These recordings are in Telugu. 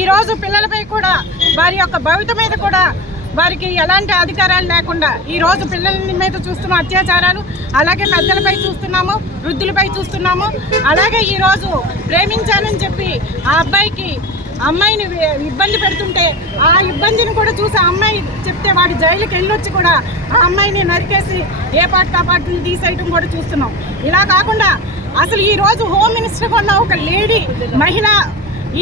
ఈరోజు పిల్లలపై కూడా వారి యొక్క భవిత మీద కూడా వారికి ఎలాంటి అధికారాలు లేకుండా ఈరోజు పిల్లల మీద చూస్తున్న అత్యాచారాలు అలాగే పెద్దలపై చూస్తున్నాము వృద్ధులపై చూస్తున్నాము అలాగే ఈరోజు ప్రేమించానని చెప్పి ఆ అబ్బాయికి అమ్మాయిని ఇబ్బంది పెడుతుంటే ఆ ఇబ్బందిని కూడా చూసి ఆ అమ్మాయి చెప్తే వాడి జైలుకి వెళ్ళొచ్చి కూడా ఆ అమ్మాయిని నరికేసి ఏ పాటు ఆ పాటలు తీసేయటం కూడా చూస్తున్నాం. ఇలా కాకుండా అసలు ఈరోజు హోమ్ మినిస్టర్ కొన్న ఒక లేడీ మహిళ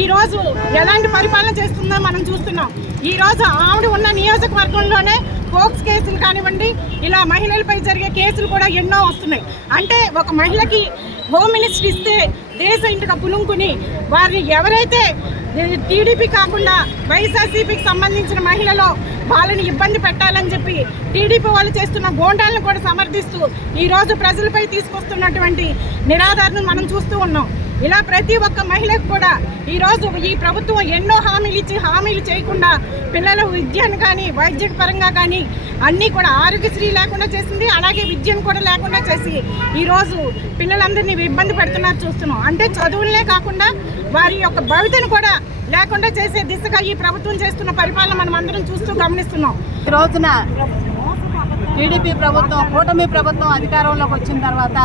ఈరోజు ఎలాంటి పరిపాలన చేస్తుందో మనం చూస్తున్నాం. ఈ రోజు ఆవిడ ఉన్న నియోజకవర్గంలోనే ఫోక్స్ కేసులు కానివ్వండి ఇలా మహిళలపై జరిగే కేసులు కూడా ఎన్నో వస్తున్నాయి. అంటే ఒక మహిళకి హోమ్ మినిస్టర్ ఇస్తే దేశ ఇంటిగా పులుంకుని వారిని ఎవరైతే టీడీపీ కాకుండా వైఎస్ఆర్సీపీకి సంబంధించిన మహిళలో వాళ్ళని ఇబ్బంది పెట్టాలని చెప్పి టీడీపీ వాళ్ళు చేస్తున్న గోండాలను కూడా సమర్థిస్తూ ఈరోజు ప్రజలపై తీసుకొస్తున్నటువంటి నిరాధారణ మనం చూస్తూ ఉన్నాం. ఇలా ప్రతి ఒక్క మహిళకు కూడా ఈరోజు ఈ ప్రభుత్వం ఎన్నో హామీలు ఇచ్చి హామీలు చేయకుండా పిల్లల విద్యను కానీ వైద్య పరంగా కానీ అన్నీ కూడా ఆరోగ్యశ్రీ లేకుండా చేసింది. అలాగే విద్యను కూడా లేకుండా చేసి ఈరోజు పిల్లలందరినీ ఇబ్బంది పెడుతున్నారు చూస్తున్నాం. అంటే చదువులనే కాకుండా వారి యొక్క భవితను కూడా లేకుండా చేసే దిశగా ఈ ప్రభుత్వం చేస్తున్న పరిపాలన మనం అందరం చూస్తూ గమనిస్తున్నాం. ఈ రోజున టీడీపీ ప్రభుత్వం కూటమి ప్రభుత్వం అధికారంలోకి వచ్చిన తర్వాత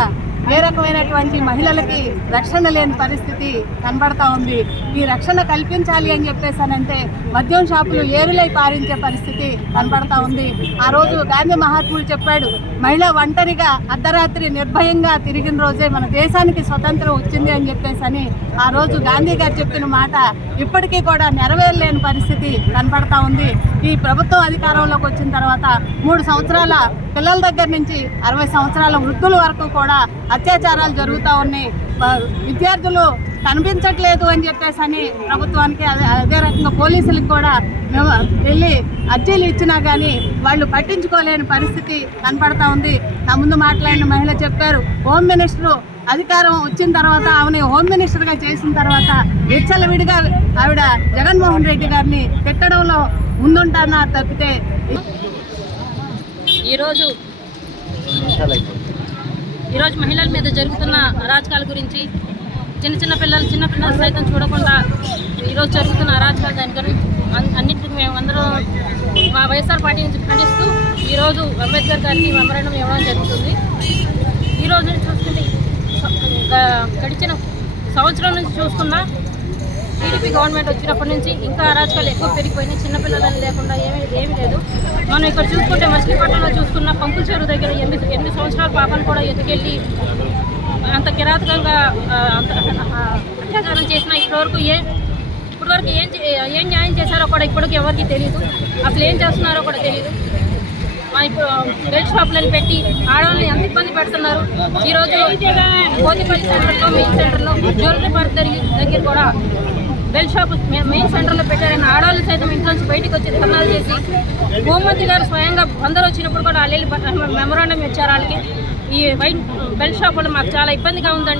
ఏ రకమైనటువంటి మహిళలకి రక్షణ లేని పరిస్థితి కనబడతా ఉంది. ఈ రక్షణ కల్పించాలి అని చెప్పేసానంటే మద్యం షాపులు ఏరులై పారించే పరిస్థితి కనబడతా ఉంది. ఆ రోజు గాంధీ మహాత్ముడు చెప్పాడు మహిళ ఒంటరిగా అర్ధరాత్రి నిర్భయంగా తిరిగిన రోజే మన దేశానికి స్వతంత్రం వచ్చింది అని చెప్పేసి అని ఆ రోజు గాంధీ గారు చెప్పిన మాట ఇప్పటికీ కూడా నెరవేరలేని పరిస్థితి కనబడతా ఉంది. ఈ ప్రభుత్వం అధికారంలోకి వచ్చిన తర్వాత మూడు సంవత్సరాల పిల్లల దగ్గర నుంచి అరవై సంవత్సరాల వృద్ధుల వరకు కూడా అత్యాచారాలు జరుగుతూ ఉన్నాయి. విద్యార్థులు కనిపించట్లేదు అని చెప్పేసి అని ప్రభుత్వానికి అదే అదే రకంగా పోలీసులకు కూడా మేము వెళ్ళి అర్జీలు ఇచ్చినా కానీ వాళ్ళు పట్టించుకోలేని పరిస్థితి కనపడతా ఉంది. నా ముందు మాట్లాడిన మహిళ చెప్పారు హోమ్ మినిస్టరు అధికారం వచ్చిన తర్వాత ఆమెని హోమ్ మినిస్టర్గా చేసిన తర్వాత విచ్చలవిడిగా ఆవిడ జగన్మోహన్ రెడ్డి గారిని తిట్టడంలో ముందుంటున్నారు తప్పితే? ఈరోజు ఈరోజు మహిళల మీద జరుగుతున్న అరాచకాల గురించి చిన్న చిన్న పిల్లలు చిన్న పిల్లలు సైతం చూడకుండా ఈరోజు జరుగుతున్న అరాచకాలు దాని గురించి అన్- అన్నింటికి మేము అందరం మా వైఎస్ఆర్ పార్టీ నుంచి ఖండిస్తూ ఈరోజు అంబేద్కర్ గారికి మెమరణం ఇవ్వడం జరుగుతుంది. ఈరోజు నుంచి చూసుకుంటే గ- గడిచిన సంవత్సరం నుంచి చూసుకున్నా టీడీపీ గవర్నమెంట్ వచ్చినప్పటి నుంచి ఇంకా అరాచకాలు ఎక్కువ పెరిగిపోయినాయి. చిన్నపిల్లలని లేకుండా ఏమీ ఏమీ లేదు. మనం ఇక్కడ చూసుకుంటే మచిలీపట్నంలో చూసుకున్న పంపుల చెరువు దగ్గర ఎనిమిది ఎనిమిది సంవత్సరాల పాపను కూడా ఎదుకెళ్ళి అంత కిరాతకంగా అంత అత్యాచారం చేసిన ఇప్పటివరకు ఏ ఇప్పటివరకు ఏం ఏం న్యాయం చేశారో కూడా ఇప్పటికి ఎవరికి తెలియదు అసలు ఏం చేస్తున్నారో కూడా తెలియదు మా ఇప్పుడు బెల్ట్ షాపులను పెట్టి ఆడవాళ్ళని ఎంత ఇబ్బంది పెడుతున్నారు? ఈరోజు కోతిపల్లి సెంటర్లో మెయిన్ సెంటర్లో జ్యువెలరీ పార్క్ దగ్గర దగ్గర కూడా బెల్ షాప్ మెయిన్ సెంటర్లో పెట్టారని ఆడవాళ్ళు సైతం ఇంట్లో నుంచి బయటకు వచ్చి ధర్నాలు చేసి హోంమంత్రి గారు స్వయంగా అందరూ వచ్చినప్పుడు కూడా అల్లెల్లి మెమరాండం ఇచ్చారు వాళ్ళకి. ఈ వైట్ బెల్ షాప్ వల్ల మాకు చాలా ఇబ్బందిగా ఉందండి.